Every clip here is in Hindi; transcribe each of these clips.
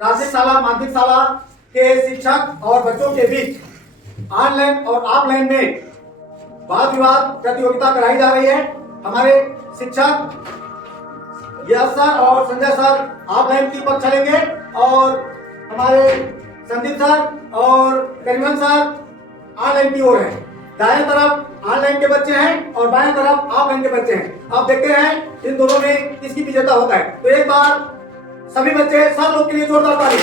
प्राथमिक शाला माध्यमिक शाला के शिक्षक और बच्चों के बीच ऑनलाइन और ऑफलाइन में वाद विवाद प्रतियोगिता कराई जा रही है। हमारे शिक्षक यश सर और संजय सर ऑफलाइन की पक्ष चलेंगे और हमारे संदीप सर और करीमन सर ऑनलाइन की ओर है। दाएं तरफ ऑनलाइन के बच्चे हैं और बाएं तरफ ऑफलाइन के बच्चे हैं। अब देखते हैं इन दोनों में किसकी विजेता होता है। तो एक बार सभी बच्चे सब लोग के लिए जोरदार ताली।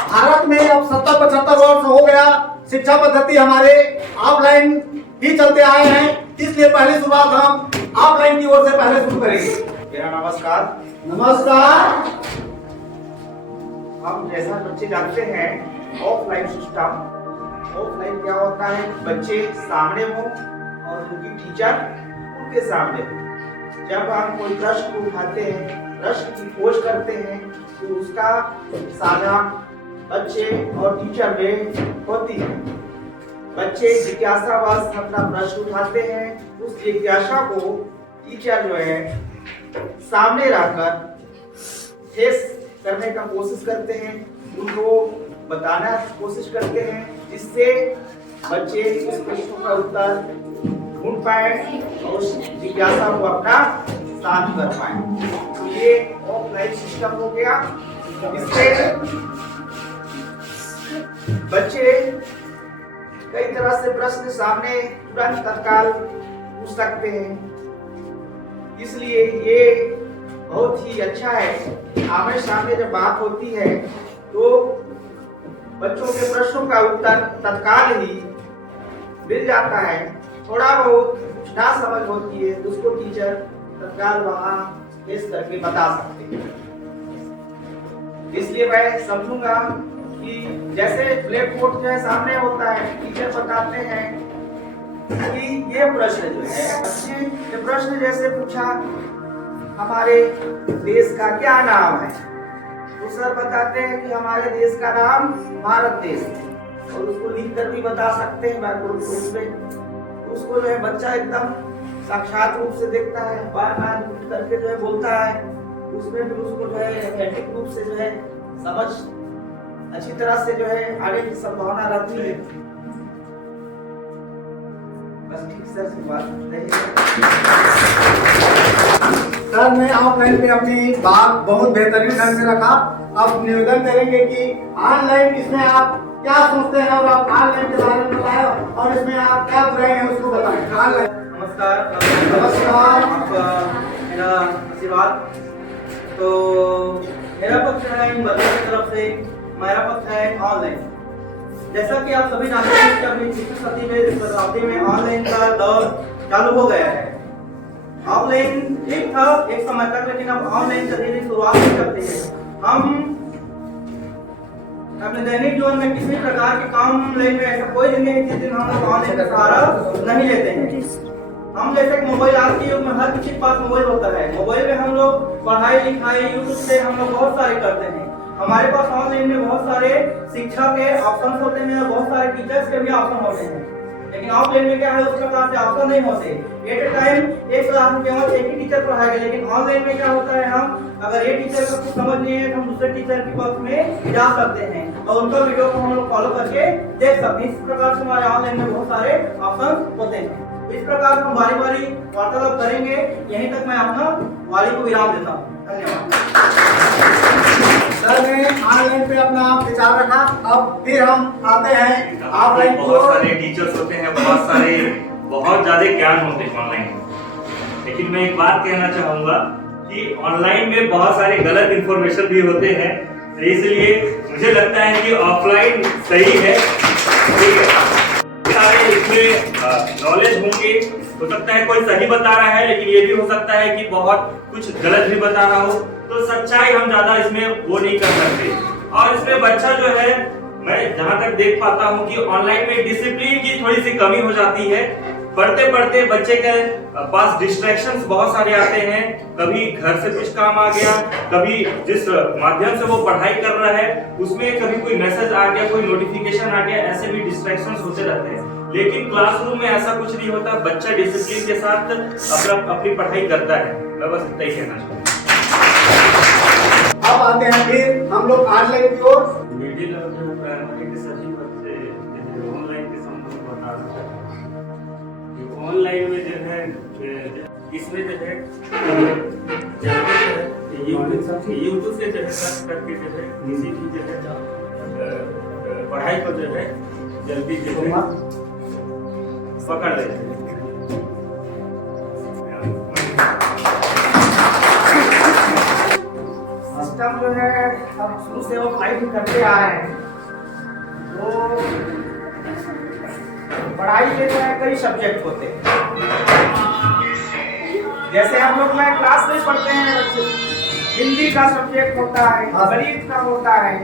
भारत में अब 70-75 वर्ष हो गया शिक्षा पद्धति हमारे ऑफलाइन ही चलते आए हैं, इसलिए पहली शुरुआत हम ऑफलाइन की ओर से पहले शुरू करेंगे। मेरा नमस्कार। नमस्कार। हम जैसा बच्चे जानते हैं ऑफलाइन सिस्टम, ऑफलाइन क्या होता है, बच्चे सामने हो और उनकी टीचर उनके सामने हो। जब हम कोई प्रश्न को उठाते हैं, प्रश्न की खोज करते हैं, तो उसका साझा बच्चे और टीचर में होती है। बच्चे जिज्ञासावश अपना प्रश्न उठाते हैं, उस जिज्ञासा को टीचर जो है सामने रखकर फेस करने का कोशिश करते हैं, उनको बताना कोशिश करते हैं, जिससे बच्चे इस प्रश्नों का उत्तर ढूंढ पाए और उस जिज्ञासा को अपना शांत कर पाए। तो ये ऑफलाइन सिस्टम हो गया। इससे बच्चे कई तरह से प्रश्न सामने तुरंत तत्काल पूछ सकते हैं, इसलिए ये बहुत ही अच्छा है। आमने सामने जब बात होती है तो बच्चों के प्रश्नों का उत्तर तत्काल ही मिल जाता है। थोड़ा बहुत कुछ ना समझ होती है तो उसको टीचर तत्काल वहां फेस करके बता सकते हैं। इसलिए मैं समझूंगा कि जैसे ब्लैक बोर्ड जो है सामने होता है, टीचर बताते हैं कि ये प्रश्न जो है, बच्चे ये प्रश्न जैसे पूछा हमारे देश का क्या नाम है, तो सर बताते हैं कि हमारे देश का नाम भारत देश है और उसको लिख कर भी बता सकते हैं माइक्रोफोन में। उसको जो है बच्चा एकदम साक्षात रूप से देखता है, बार बार करके जो है बोलता है, उसमें भी उसको जो है एथेटिक रूप से जो है समझ अच्छी तरह से जो है आगे की संभावना रहती है। बस ठीक सर से बात सर ने ऑफलाइन में अपनी बात बहुत बेहतरीन ढंग से रखा। अब निवेदन करेंगे कि ऑनलाइन इसमें आप क्या सोचते हैं और आप ऑनलाइन के बारे में बताएं और इसमें आप क्या बुराई है उसको बताएं। ऑनलाइन नमस्कार। नमस्कार। आपका मेरा आशीर्वाद। तो मेरा पक्ष है इन बच्चों की तरफ से, मेरा पक्ष है ऑनलाइन। जैसा कि आप सभी जानते हैं कि अभी 21वीं में शताब्दी में ऑनलाइन का दौर चालू हो गया है। ऑफलाइन ठीक था एक समय तक, लेकिन अब ऑनलाइन का धीरे शुरुआत नहीं करते हैं। हम अपने दैनिक जीवन में किसी प्रकार के काम में ऐसा कोई दिन नहीं जिस दिन हम लोग ऑनलाइन का सहारा नहीं लेते हैं। हम जैसे कि मोबाइल आज के युग में हर किसी के पास मोबाइल होता है। मोबाइल में हम लोग पढ़ाई लिखाई यूट्यूब से हम लोग बहुत सारे करते हैं। हमारे पास ऑनलाइन में बहुत सारे शिक्षा के ऑप्शन होते हैं, बहुत सारे टीचर्स के भी ऑप्शन होते हैं। लेकिन ऑफलाइन में क्या है, उस प्रकार से ऑप्शन नहीं होते। एट ए टाइम एक क्लास में केवल एक ही टीचर पढ़ाएगा। लेकिन ऑनलाइन में क्या होता है, हम अगर एक टीचर को कुछ समझ नहीं है तो हम दूसरे टीचर के पास में जा सकते हैं और उनका वीडियो को हम लोग फॉलो करके देख सकते हैं। इस प्रकार से हमारे ऑनलाइन में बहुत सारे ऑप्शन होते हैं। इस प्रकार हम बारी बारी वार्तालाप करेंगे। यहीं तक मैं अपना वाणी को विराम देता हूँ। धन्यवाद। सर ने ऑनलाइन पे अपना विचार रखा। अब फिर हम आते हैं ऑफलाइन। बहुत सारे टीचर्स होते हैं, बहुत ज्यादा ज्ञान होते हैं ऑनलाइन। लेकिन मैं एक बात कहना चाहूंगा कि ऑनलाइन में बहुत सारे गलत इंफॉर्मेशन भी होते हैं, इसलिए मुझे लगता है कि ऑफलाइन सही है। ठीक है, इसमें नॉलेज होंगे। हो सकता है कोई सही बता रहा है, लेकिन ये भी हो सकता है कि बहुत कुछ गलत भी बता रहा हो, तो सच्चाई हम ज्यादा इसमें वो नहीं कर सकते। और इसमें बच्चा जो है, मैं जहां तक देख पाता हूं कि ऑनलाइन में डिसिप्लिन की थोड़ी सी कमी हो जाती है। पढ़ते पढ़ते बच्चे के पास डिस्ट्रैक्शंस बहुत सारे आते हैं। कभी घर से कुछ काम आ गया, कभी जिस माध्यम से वो पढ़ाई कर रहा है उसमें कभी कोई मैसेज आ गया, कोई नोटिफिकेशन आ गया, ऐसे भी डिस्ट्रैक्शंस होते रहते हैं। लेकिन क्लासरूम में ऐसा कुछ नहीं होता, बच्चा डिसिप्लिन के साथ अपनी पढ़ाई करता है। मैं बस इतना ही कहना चाहूँगा। अब आते हैं फिर हम लोग ऑनलाइन की ओर। मिडिल और जो प्राइमरी के सभी बच्चे ऑनलाइन के संबंध में बता रहे हैं। ऑनलाइन में जो है इसमें जो है यूट्यूब से जो है सर्च करके जो है किसी भी जो है पढ़ाई को जो है जल्दी जो है पकड़ लेते हैं। सिस्टम जो है हम शुरू से ऑफलाइन करते आ रहे हैं। तो पढ़ाई के जो है कई सब्जेक्ट होते हैं। जैसे हम लोग में क्लास में पढ़ते हैं बच्चे, हिंदी का सब्जेक्ट होता है, गणित का होता है,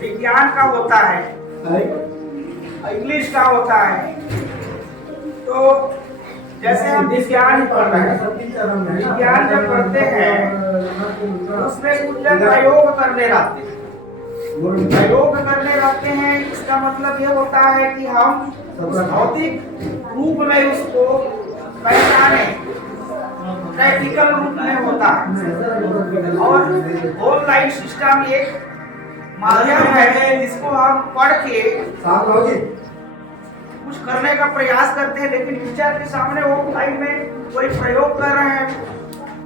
विज्ञान का होता है, इंग्लिश का होता है। तो जैसे हम विज्ञान पढ़ रहे हैं, विज्ञान जब पढ़ते हैं तो उसमें कुछ प्रयोग करने रहते हैं। प्रयोग करने रहते हैं इसका मतलब ये होता है कि हम भौतिक रूप में उसको पहचाने, प्रैक्टिकल रूप में होता है। और ऑनलाइन सिस्टम एक माध्यम है जिसको हम पढ़ के कुछ करने का प्रयास करते हैं, लेकिन टीचर के सामने ऑफलाइन में कोई प्रयोग कर रहे हैं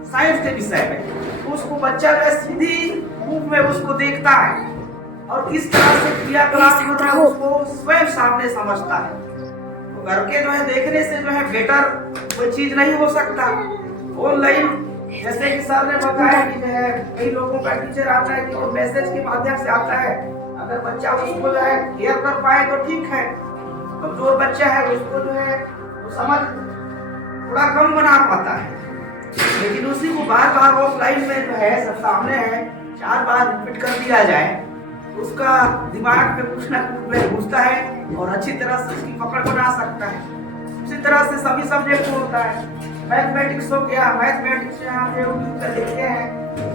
साइंस के विषय में, तो उसको बच्चा जो सीधी रूप में उसको देखता है और किस तरह से क्रियाकलाप होता है उसको स्वयं सामने समझता है। तो घर के जो है देखने से जो है बेटर कोई चीज नहीं हो सकता। ऑनलाइन जैसे कि सर ने बताया कि जो है कई लोगों का टीचर आता है कि वो मैसेज के माध्यम से आता है, अगर बच्चा उसको जो है क्लियर कर पाए तो ठीक है। कमजोर बच्चा है उसको जो है वो समझ थोड़ा कम बना पाता है, लेकिन उसी को बार बार ऑफलाइन में जो है सब सामने है 4 बार रिपीट कर दिया जाए, उसका दिमाग में कुछ ना कुछ घुसता है और अच्छी तरह से उसकी पकड़ बना सकता है। उसी तरह से सभी सब्जेक्ट होता है। मैथमेटिक्स हो गया, मैथमेटिक्स यहाँ पे यूट्यूब पे देखते हैं,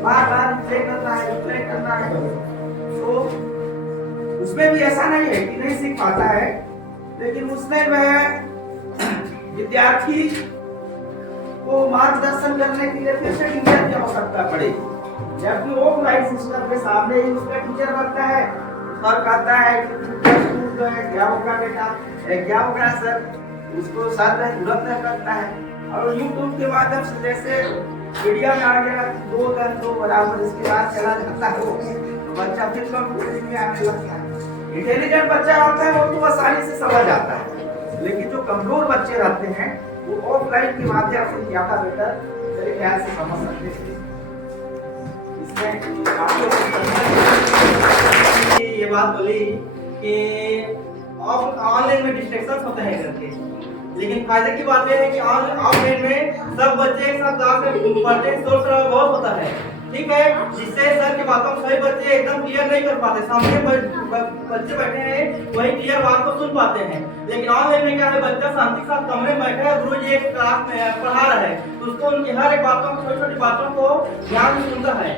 बार बार रिप्ले करना है, तो उसमें भी ऐसा नहीं है कि नहीं सीख पाता है, लेकिन उसमें वह विद्यार्थी को मार्गदर्शन करने के लिए फिर से टीचर की आवश्यकता पड़ेगी। जबकि ऑफलाइन सिस्टम के सामने ही उसका टीचर बनता है, सर कहता है जो है क्या होगा बेटा, क्या होगा सर, उसको सर में तुरंत करता है। और यूट्यूब के माध्यम से जैसे वीडियो में आ गया 2 × 2 बराबर, इसके बाद चला जाता है तो बच्चा फिर कंप्यूटर में आने लगता है। इंटेलिजेंट बच्चा होता है वो तो आसानी से समझ आता है, लेकिन जो कमजोर बच्चे रहते हैं वो ऑफलाइन के माध्यम से ज्यादा बेटर मेरे ख्याल से समझ सकते हैं। इसमें ये बात बोली कि ऑनलाइन में डिस्ट्रैक्शन होते हैं करके, लेकिन फायदे की बात यह है कि ऑफलाइन में सब बच्चे एक साथ आकर पढ़ते हैं, शोर शराबा बहुत होता है, ठीक है, जिससे सर की बातों को सभी बच्चे एकदम क्लियर नहीं कर पाते। सामने बच्चे बैठे हैं वही क्लियर बात को सुन पाते हैं, लेकिन ऑनलाइन में क्या है, बच्चा शांति के साथ कमरे में बैठा है, गुरु जी एक क्लास में पढ़ा रहा है तो उसको उनकी हर एक बातों को, छोटी छोटी बातों को ध्यान से सुनता है।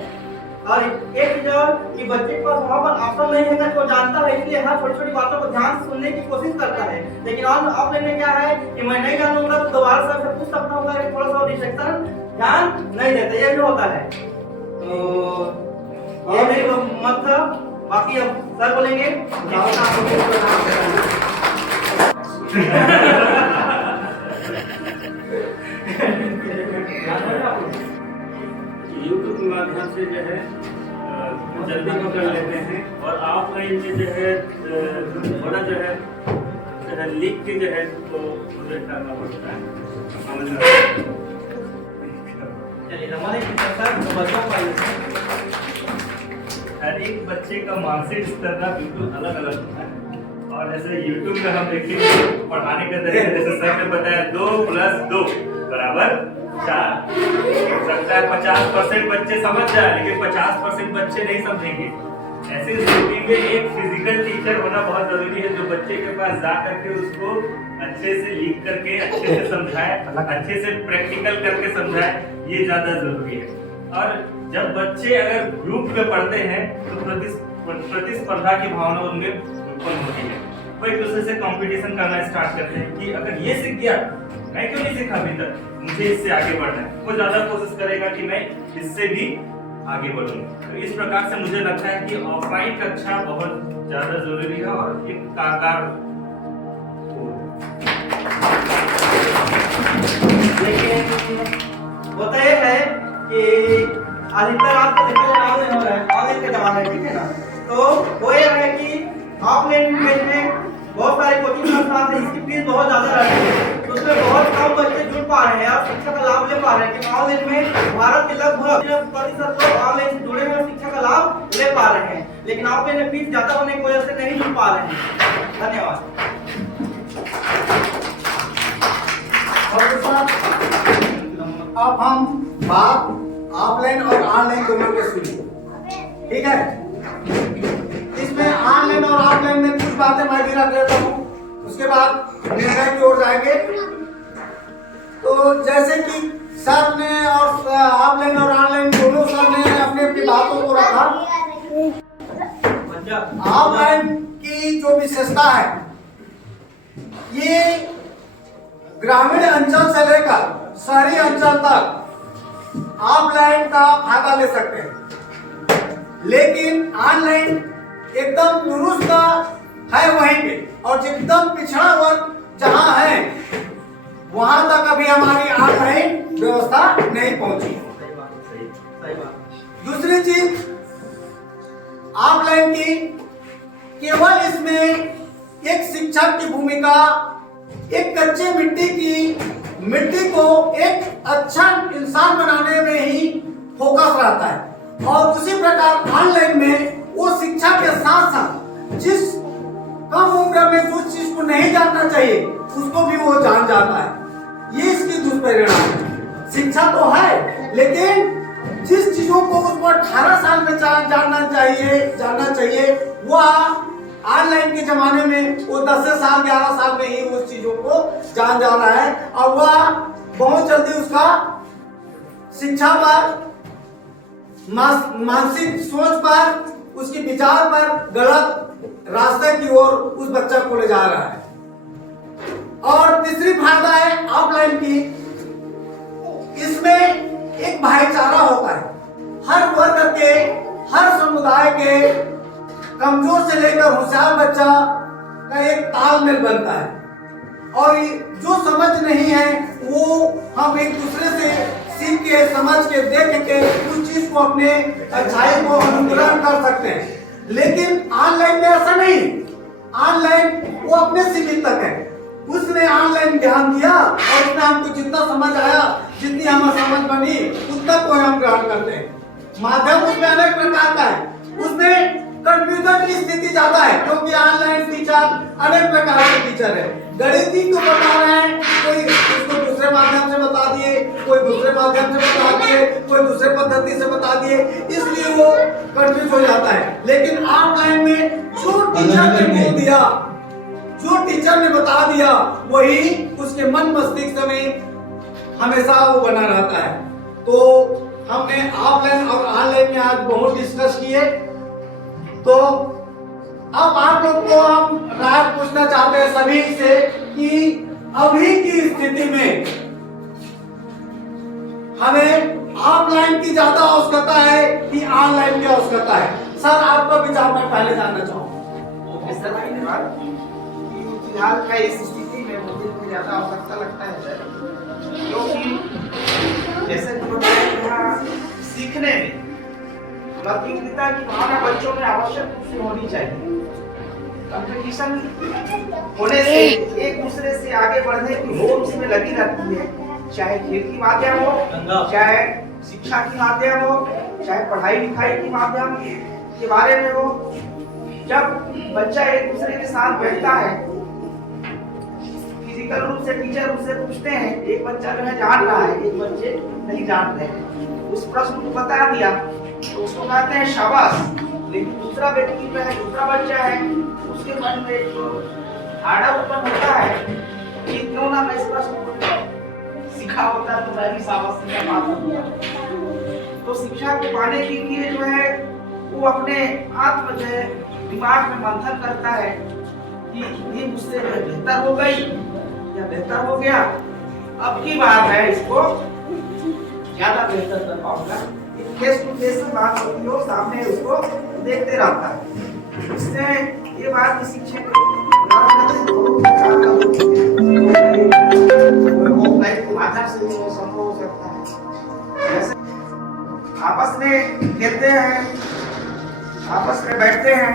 और एक चीज और कि बच्चे के पास वहाँ पर ऑप्शन नहीं है तो जानता है, इसलिए हर छोटी छोटी बातों को ध्यान से सुनने की कोशिश करता है। लेकिन ऑफलाइन में क्या है कि मैं नहीं जानूंगा तो दोबारा से पूछ सकता हूँ, थोड़ा सा डिस्ट्रैक्शन ध्यान नहीं देता, ये भी होता है। तो ये मेरी मत था, बाकी अब सर बोलेंगे। यूट्यूब के माध्यम से जो है जल्दी पकड़ लेते हैं, और ऑफलाइन में जो है थोड़ा जो है लिख के जो है तो मुझे करना पड़ता है, समझना। चलिए हमारे बच्चों हर एक बच्चे का मानसिक स्तर ना बिल्कुल अलग अलग होता है, और जैसे यूट्यूब में हम देखेंगे पढ़ाने का तरीका, जैसे सर ने बताया 2 + 2 = 4, सकता है 50% बच्चे समझ जाए, लेकिन 50% बच्चे नहीं समझेंगे। ऐसी स्थिति में एक फिजिकल टीचर होना बहुत जरूरी है, जो बच्चे के पास जा करके उसको अच्छे से लिख करके अच्छे से समझाए, अच्छे से प्रैक्टिकल करके समझाए, ये ज्यादा जरूरी है। और जब बच्चे अगर ग्रुप में पढ़ते हैं तो प्रतिस्पर्धा की भावना उनमें उत्पन्न होती है, वो एक दूसरे से कंपटीशन करना स्टार्ट करते हैं कि अगर ये सीख गया मैं क्यों नहीं सीखा अभी तक, मुझे इससे आगे बढ़ना है। वो ज्यादा कोशिश करेगा कि मैं इससे भी आगे बढ़ूं। तो इस प्रकार से मुझे लगता है कि ऑफलाइन कक्षा बहुत ज्यादा जरूरी है और एक कारगर tool है। लेकिन होता ये है कि अधिकतर आपको देखा जाए ऑनलाइन हो रहा है, ऑनलाइन का जमाना है, ठीक है ना। तो वो ये है कि ऑफलाइन में बहुत सारे कोचिंग संस्थान है, इसकी फीस बहुत ज्यादा रहती है, तो उसमें बहुत कम बच्चे जुड़ पा रहे हैं और शिक्षा का लाभ ले पा रहे हैं। लेकिन ऑनलाइन में भारत के लगभग 30% लोग ऑनलाइन से जुड़े हुए शिक्षा का लाभ ले पा रहे हैं, लेकिन ऑफलाइन में फीस ज्यादा होने की वजह से नहीं जुड़ पा रहे हैं। धन्यवाद। और दूसरा, अब हम बात ऑफलाइन और ऑनलाइन दोनों के सुनिए, ठीक है। इसमें ऑनलाइन और ऑफलाइन में कुछ बातें मैं भी रख लेता हूँ, उसके बाद निर्णय की ओर जाएंगे। तो जैसे कि सर ने और ऑफलाइन और ऑनलाइन दोनों सर ने अपनी अपनी बातों को रखा। ऑफलाइन की जो विशेषता है, ये ग्रामीण अंचल से लेकर शहरी अंचल तक ऑफलाइन का फायदा ले सकते हैं, लेकिन ऑनलाइन एकदम दुरुस्त है वहीं पे, और एकदम पिछड़ा वर्ग जहां है वहां तक अभी हमारी ऑनलाइन व्यवस्था नहीं पहुंची। दूसरी चीज ऑफलाइन की, केवल इसमें एक शिक्षक की भूमिका एक कच्चे मिट्टी को एक अच्छा इंसान बनाने में ही फोकस रहता है, और उसी प्रकार ऑनलाइन में वो शिक्षा के साथ साथ जिस कम उम्र में जिस चीज को नहीं जानना चाहिए उसको भी वो जान जाता है। ये इसकी दुष्परिणाम है। शिक्षा तो है, लेकिन जिस चीजों को उसको 18 साल में जानना चाहिए वह ऑनलाइन के जमाने में वो 10 साल 11 साल में ही उस चीजों को जान जा रहा है, और वह बहुत जल्दी उसका शिक्षा पर, मानसिक सोच पर, उसकी विचार पर गलत रास्ते की ओर उस बच्चा को ले जा रहा है। और तीसरी फायदा है ऑफलाइन की, इसमें एक भाईचारा होता है। हर वर्ग के, हर समुदाय के कमजोर से लेकर होशियार बच्चा का एक तालमेल बनता है, और जो समझ नहीं है वो हम एक दूसरे से सीख के, समझ के, देख के उस चीज को, अपने अच्छाई को अनुकरण कर सकते हैं। लेकिन ऑनलाइन में ऐसा नहीं। ऑनलाइन वो अपने सीमित तक है, उसने ऑनलाइन ध्यान दिया और उसमें हमको जितना समझ आया, जितनी हमें समझ बनी उतना को हम ग्रहण करते हैं। माध्यम उसमें अनेक प्रकार का है, उसमें कंफ्यूजन की स्थिति ज्यादा है, क्योंकि ऑनलाइन टीचर अनेक प्रकार के टीचर है। गणिती को बता रहे हैं, कोई उसको दूसरे माध्यम से बता दिए, कोई दूसरे माध्यम से बता दिए, कोई दूसरे पद्धति से बता दिए, इसलिए वो कंफ्यूज हो जाता है। लेकिन ऑफलाइन में जो टीचर ने बोल दिया, जो टीचर ने बता दिया, वही उसके मन मस्तिष्क में हमेशा वो बना रहता है। तो हमने ऑफलाइन और ऑनलाइन में आज बहुत डिस्कस किए। तो अब आप लोग को हम राय पूछना चाहते हैं सभी से कि अभी की स्थिति में हमें ऑफलाइन की ज्यादा आवश्यकता है कि ऑनलाइन की आवश्यकता है। सर, आपका विचार मैं पहले जानना चाहूँगा। सर, धन्यवाद। फिलहाल का इस स्थिति में मुझे ज्यादा आवश्यकता लगता है सर, क्योंकि जैसे सीखने में प्रतियोगिता की भावना बच्चों में आवश्यक रूप से होनी चाहिए। कंपटीशन होने से एक दूसरे से आगे बढ़ने की होड़ उसमें लगी रहती है, चाहे खेल की माध्यम हो, चाहे शिक्षा की माध्यम हो, चाहे पढ़ाई लिखाई की माध्यम के बारे में हो। जब बच्चा एक दूसरे के साथ बैठता है, फिजिकल रूप से टीचर उससे पूछते हैं, एक बच्चा जो है जान रहा है, एक बच्चे नहीं जान रहे हैं, उस प्रश्न को बता दिया तो उसको कहते हैं शाबाश। लेकिन दूसरा व्यक्ति जो है, दूसरा बच्चा है, उसके मन में एक धारणा उत्पन्न होता है कि क्यों ना मैं इस प्रश्न को सीखा होता तो मैं भी शाबाश का पात्र होता। तो शिक्षा को पाने के लिए जो है वो अपने आत्म जो है दिमाग में मंथन करता है कि ये मुझसे बेहतर हो गई या बेहतर हो गया, अब की बार मैं इसको ज्यादा बेहतर कर पाऊंगा। फेस टू फेस बात होती हो, सामने उसको देखते रहता है। इससे ये बात की शिक्षा ऑफलाइन के माध्यम से भी संभव हो सकता है। जैसे आपस में खेलते हैं, आपस में बैठते हैं,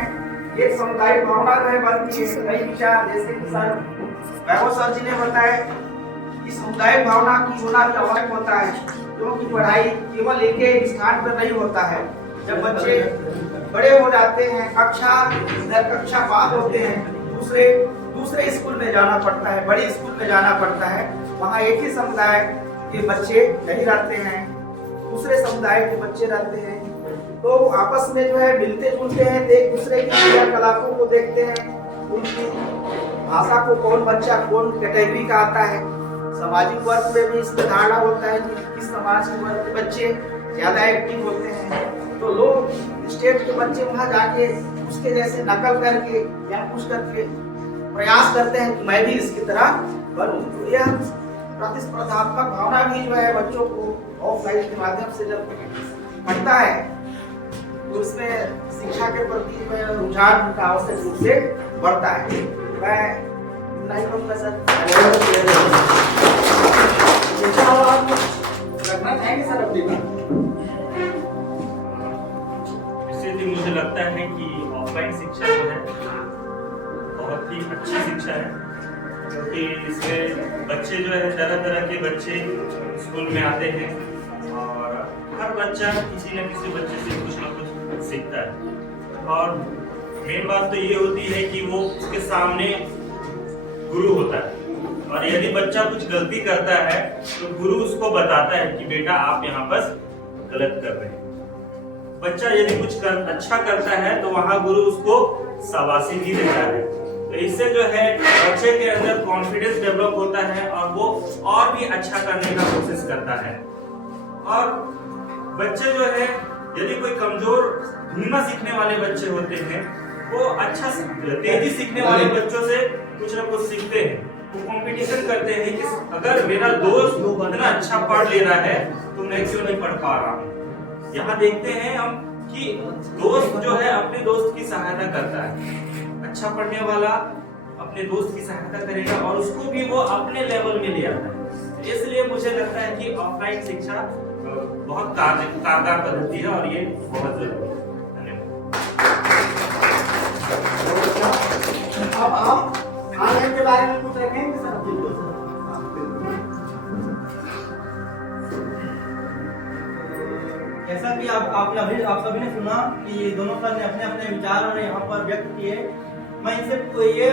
एक सामुदायिक भावना जो है बनती है। कई विचार जैसे कि सर वैभव सर जी ने बताया कि सामुदायिक भावना की होना भी आवश्यक होता है, क्योंकि पढ़ाई केवल एक ही स्थान पर नहीं होता है। जब बच्चे बड़े हो जाते हैं, कक्षा पास होते हैं, दूसरे स्कूल में जाना पड़ता है, बड़े स्कूल में जाना पड़ता है। वहाँ एक ही समुदाय के बच्चे नहीं रहते हैं, दूसरे समुदाय के बच्चे रहते हैं, तो आपस में जो है मिलते जुलते हैं, एक दूसरे की क्रियाकलापों को देखते हैं, उनकी भाषा को कौन बच्चा कौन कैटेगरी का आता है। सामाजिक वर्ग में भी इसका धारणा होता है कि किस समाज के वर्ग के बच्चे ज्यादा एक्टिव होते हैं, तो लोग स्टेट के बच्चे वहाँ जाके उसके जैसे नकल करके या कुछ करके प्रयास करते हैं कि मैं भी इसकी तरह बनूं। तो यह प्रतिस्पर्धात्मक भावना भी जो है बच्चों को ऑफलाइन के माध्यम से जब बढ़ता है तो उसमें शिक्षा के प्रति में रुझान उनका आवश्यक रूप से बढ़ता है। मैं इतना ही कहूँगा सर। रखना चाहेंगे सर अपनी बात? इससे मुझे लगता है कि ऑफलाइन शिक्षा जो है बहुत ही अच्छी शिक्षा है, क्योंकि इसमें बच्चे जो है तरह तरह के बच्चे स्कूल में आते हैं और हर बच्चा किसी न किसी बच्चे से कुछ ना कुछ सीखता है। और मेन बात तो ये होती है कि वो उसके सामने गुरु होता है, और यदि बच्चा कुछ गलती करता है तो गुरु उसको बताता है कि बेटा आप यहाँ पर गलत कर रहे हैं। बच्चा यदि कुछ अच्छा करता है तो वहाँ गुरु उसको शाबाशी भी देता है। तो इससे जो है बच्चे के अंदर कॉन्फिडेंस डेवलप होता है और वो और भी अच्छा करने का कोशिश करता है। और बच्चे जो है यदि कोई कमजोर धीमा सीखने वाले बच्चे होते हैं, वो अच्छा तेजी सीखने वाले बच्चों से कुछ ना कुछ सीखते हैं। वो कंपटीशन करते हैं कि अगर मेरा दोस्त इतना अच्छा पढ़ ले रहा है तो मैं क्यों नहीं पढ़ पा रहा हूँ। यहाँ देखते हैं हम कि दोस्त जो है अपने दोस्त की सहायता करता है। अच्छा पढ़ने वाला अपने दोस्त की सहायता करेगा और उसको भी वो अपने लेवल में ले आता है। इसलिए मुझे लगता है कि ऑफलाइन शिक्षा बहुत कारगर पद्धति है और ये बहुत जरूरी है। अब आप ऑनलाइन के बारे में कुछ रखेंगे सर? जैसा कि आप सभी ने सुना कि दोनों सर ने अपने अपने विचार और यहाँ पर व्यक्त किए। मैं इनसे ये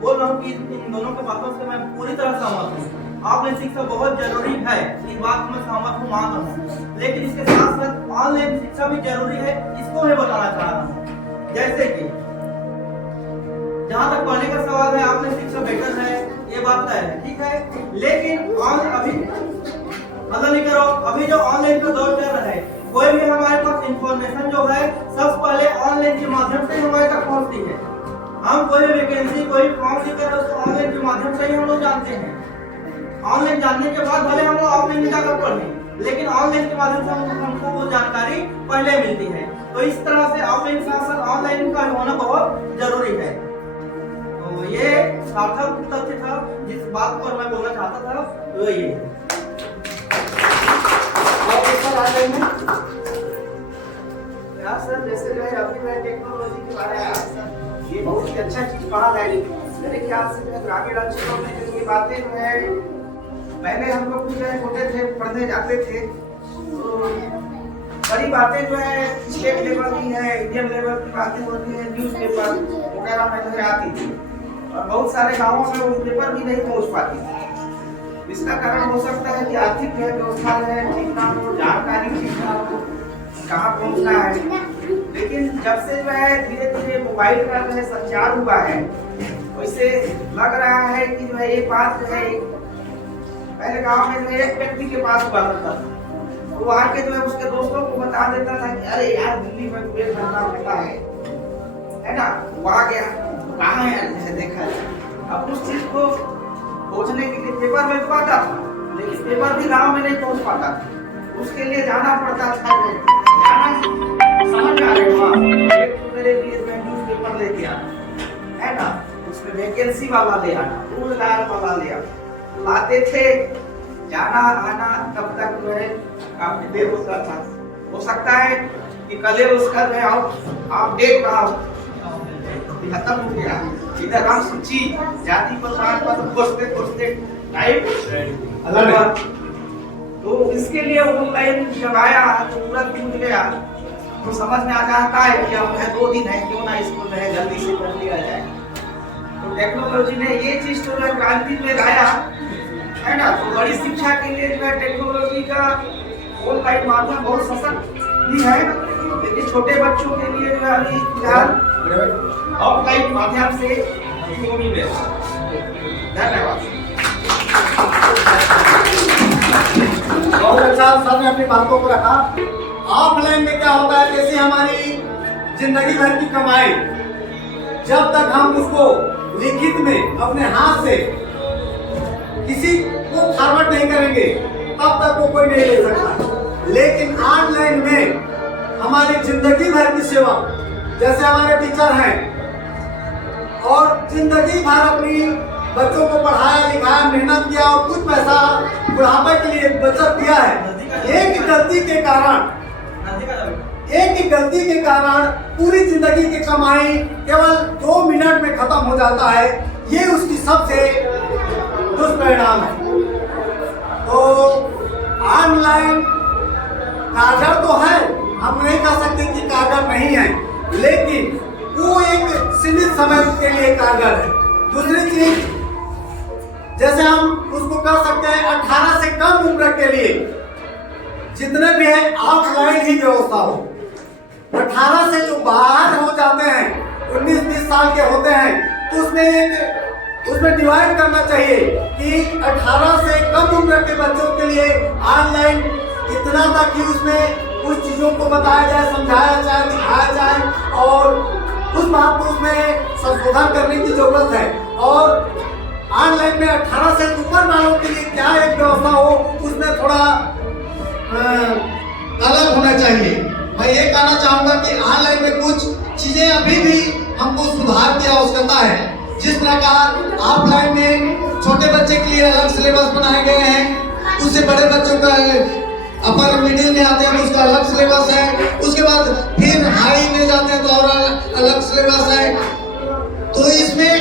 बोल रहा हूँ कि इन दोनों के बातों से मैं पूरी तरह सहमत हूँ। ऑफलाइन शिक्षा बहुत जरूरी है, इस बात में सहमत हूँ, मान रहा हूँ, लेकिन इसके साथ साथ ऑनलाइन शिक्षा भी जरूरी है, इसको मैं बताना चाह रहा हूँ। जैसे कि जहाँ तक पढ़ने का सवाल है, ऑफलाइन शिक्षा बेटर है, ये बात तय है, ठीक है। लेकिन अभी मतलब नहीं करो, अभी जो ऑनलाइन का दौर चल रहा है, कोई भी हमारे पास इंफॉर्मेशन जो है सबसे पहले ऑनलाइन के माध्यम से हमारे तक पहुंचती है। हम कोई भी वैकेंसी कोई फॉर्म नहीं कर तो ऑनलाइन के माध्यम से ही हम लोग जानते हैं। ऑनलाइन जानने के बाद भले हम लोग ऑफलाइन जाकर पढ़ें, लेकिन ऑनलाइन के माध्यम से हमको वो जानकारी पहले मिलती है। तो इस तरह से ऑफलाइन साथ साथ ऑनलाइन का होना बहुत जरूरी है। तो ये सार्थक तथ्य था जिस बात पर मैं बोलना चाहता था, तो ये यार सर जैसे जो है अभी मैं टेक्नोलॉजी के बारे में ये बहुत ही अच्छा चीज पढ़ा है। मेरे ख्याल से जो ग्रामीण अंचलों में जो ये बातें जो है पहले हम लोग जो है छोटे थे पढ़ने जाते थे, तो बड़ी बातें जो है स्टेट लेवल की है, इंडियन लेवल की बातें होती है, न्यूज पेपर वगैरह में जो है आती थी, और बहुत सारे गाँवों में वो पेपर भी नहीं पहुँच पाती थी। इसका कारण हो सकता है कि आर्थिक व्यवस्था जो है ठीक ना हो, जानकारी ठीक ना हो, कहाँ पहुँचना है। लेकिन जब से जो है धीरे धीरे मोबाइल का जो है संचार हुआ है, वैसे लग रहा है कि जो है ये बात जो है पहले गांव में जो एक व्यक्ति के पास हुआ था, तो वहाँ के जो है उसके दोस्तों को बता देता था कि अरे यार दिल्ली में तो एक घंटा होता है ना, वहाँ गया तो कहाँ है यार देखा है। अब उस चीज को पहुँचने के लिए पेपर में पाता था, लेकिन पेपर भी गाँव में नहीं पहुँच पाता था, उसके लिए जाना पड़ता था खाना समझ में आ रहे हो आप? ये तो मेरे लिए मैं न्यूज़पेपर लेके आना है ना, उसमें वैकेंसी वाला ले आना, रोजगार वाला ले आना, लाते थे जाना आना, तब तक मैं काफी देर होता था। हो सकता है कि कल उसका मैं आप देख रहा हूँ खत्म हो गया। इधर हम सूची जाति पहचान पर खोजते खोजते टाइम अलग हुआ। तो इसके लिए ऑनलाइन जब आया तो पूरा दिन गया, तो समझ में आ जाता है कि अब है 2 दिन है, क्यों ना इसको जो है जल्दी से कर लिया जाए। तो टेक्नोलॉजी ने ये चीज तो जो क्रांति में लाया है ना, तो बड़ी शिक्षा के लिए जो है टेक्नोलॉजी का ऑनलाइन माध्यम बहुत सशक्त भी है, लेकिन छोटे बच्चों के लिए जो है अभी फिलहाल ऑफलाइन माध्यम से उपयोगी है। धन्यवाद। बहुत अच्छा सर ने अपनी बातों को रखा। ऑफलाइन में क्या होता है, जैसे हमारी जिंदगी भर की कमाई जब तक हम उसको लिखित में अपने हाथ से किसी को फॉरवर्ड नहीं करेंगे तब तक वो कोई नहीं ले सकता। लेकिन ऑनलाइन में हमारी जिंदगी भर की सेवा, जैसे हमारे टीचर हैं और जिंदगी भर अपनी बच्चों को पढ़ाया लिखाया, मेहनत किया और कुछ पैसा बुढ़ापे के लिए बचत दिया है। एक गलती के कारण पूरी जिंदगी की कमाई केवल 2 मिनट में खत्म हो जाता है। ये उसकी सबसे दुष्परिणाम है। तो ऑनलाइन कारगर तो है, हम नहीं कह सकते कि कारगर नहीं है, लेकिन वो एक सीमित समय के लिए कारगर है। दूसरी चीज, जैसे हम उसको कह सकते हैं 18 से कम उम्र के लिए जितने भी है ऑफलाइन ही व्यवस्था हो। 18 से जो बाहर हो जाते हैं, 19-20 साल के होते हैं, तो उसमें डिवाइड करना चाहिए कि 18 से कम उम्र के बच्चों के लिए ऑनलाइन इतना था कि उसमें कुछ चीजों को बताया जाए, समझाया जाए, दिखाया जाए और उस बात को उसमें संशोधन करने की जरूरत है। और ऑनलाइन में 18 से ऊपर वालों के लिए क्या एक व्यवस्था हो, उसमें थोड़ा अलग होना चाहिए। मैं ये कहना चाहूंगा कि ऑनलाइन में कुछ चीजें अभी भी हमको सुधार की आवश्यकता है। जिस प्रकार ऑफलाइन में छोटे बच्चे के लिए अलग सिलेबस बनाए गए हैं, उससे बड़े बच्चों का अपर मिडिल में आते हैं तो उसका अलग सिलेबस है, उसके बाद फिर हाई में जाते हैं तो और अलग सिलेबस है। तो इसमें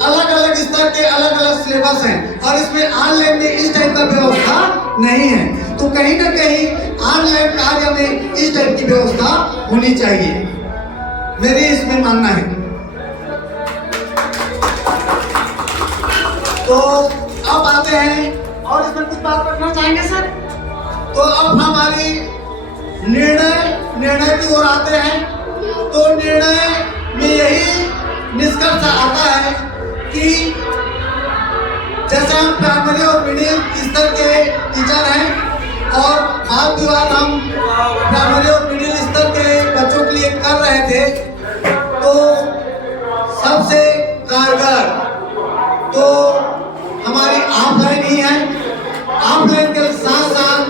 अलग अलग स्तर के अलग अलग सिलेबस हैं और इसमें ऑनलाइन में इस टाइप का व्यवस्था नहीं है। तो कहीं ना कहीं ऑनलाइन कार्य में इस टाइप की व्यवस्था होनी चाहिए, मेरी इसमें मानना है। तो अब आते हैं और इसमें कुछ बात रखना चाहेंगे सर। तो अब हमारी निर्णय की ओर आते हैं। तो निर्णय में यही निष्कर्ष आता है कि जैसे हम प्राइमरी और मिडिल स्तर के टीचर हैं और बाल विवाह हम प्राइमरी और मिडिल स्तर के बच्चों के लिए कर रहे थे, तो सबसे कारगर तो हमारी ऑफलाइन ही है। ऑफलाइन के साथ साथ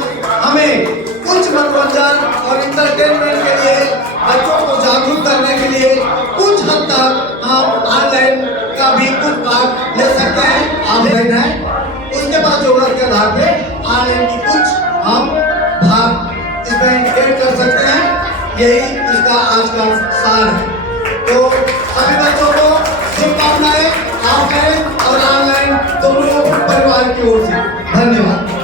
हमें कुछ मनोरंजन और इंटरटेनमेंट के लिए, बच्चों को जागरूक करने के लिए कुछ हद तक हम ऑनलाइन का भी कुछ भाग ले सकते हैं। ऑफलाइन है, उसके बाद जरूरत के आधार पे ऑनलाइन की कुछ हम भाग इसमें ऐड कर सकते हैं। यही इसका आज का सार है। तो सभी बच्चों को शुभकामनाएं ऑफलाइन और ऑनलाइन दोनों परिवार की ओर से। धन्यवाद।